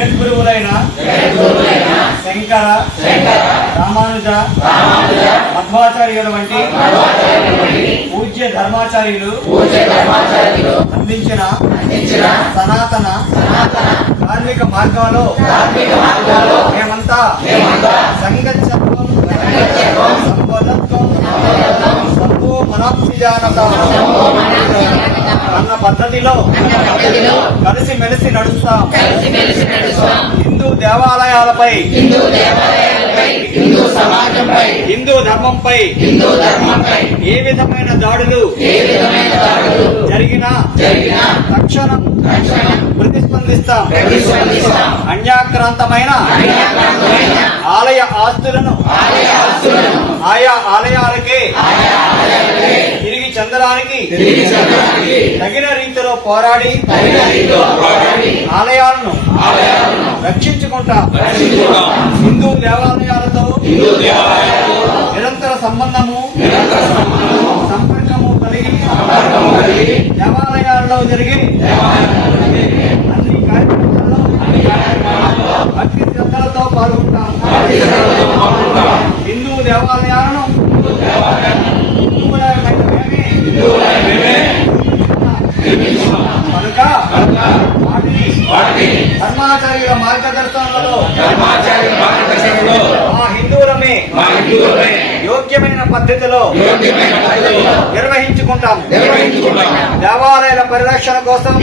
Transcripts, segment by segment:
జగద్గురువులైన శంకర రామానుజ మధ్వాచార్యుల వంటి పూజ్య ధర్మాచార్యులు అందించిన సనాతన కార్మిక మార్గంలో మేమంతా సంగత్వం సంపదత్వం సంభో మనాప్సిజానత అన్న పద్ధతిలో కలిసిమెలిసి నడుస్తాం. హిందూ దేవాలయాలపై హిందూ ధర్మంపై ఏ విధమైన దాడులు జరిగినా తక్షణం ప్రతిస్పందిస్తాం. అన్యాక్రాంతమైన ఆలయ ఆస్తులను ఆయా ఆలయాలకే తిరిగి చెందడానికి తగిన రీతిలో పోరాడి ఆలయాలను రక్షించుకుంటాం. హిందూ దేవాలయాలతో నిరంతర సంబంధము సంపర్కము కలిగి ధర్మాచార్యుల మార్గదర్శనంలో మా హిందువులమే యోగ్యమైన పద్ధతిలో నిర్వహించుకుంటాం దేవాలయాల పరిరక్షణ కోసం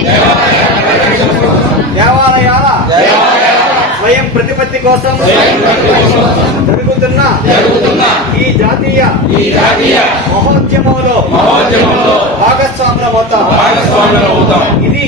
దేవాలయాల స్వయం ప్రతిపత్తి కోసం జరుగుతున్న ఈ జాతీయ మహోద్యమంలో భాగస్వాములమవుతాం ఇది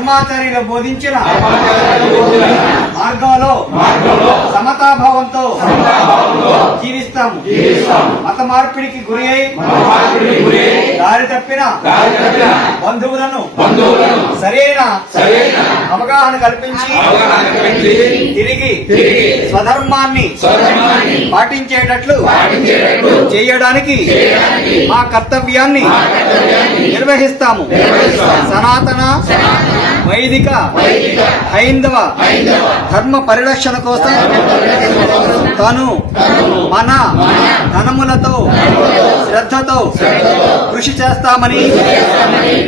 ధర్మాచార్యులు బోధించిన మార్గంలో సమతాభావంతో జీవిస్తాము. మత మార్పిడికి గురి అయి దారి తప్పిన బంధువులను సరైన అవగాహన కల్పించి తిరిగి స్వధర్మాన్ని పాటించేటట్లు చేయడానికి మా కర్తవ్యాన్ని నిర్వహిస్తాము. సనాతన వైదిక హైందవ ధర్మ పరిరక్షణ కోసం తను మన ధనములతో శ్రద్ధతో కృషి చేస్తామని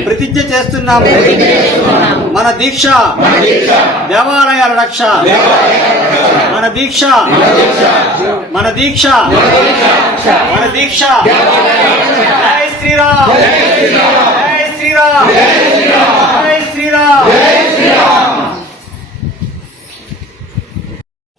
ప్రతిజ్ఞ చేస్తున్నాము. మన దీక్ష దేవాలయాల రక్ష మన దీక్ష మన దీక్ష మన దీక్ష జై శ్రీరామ్. జై శ్రీరామ్. జై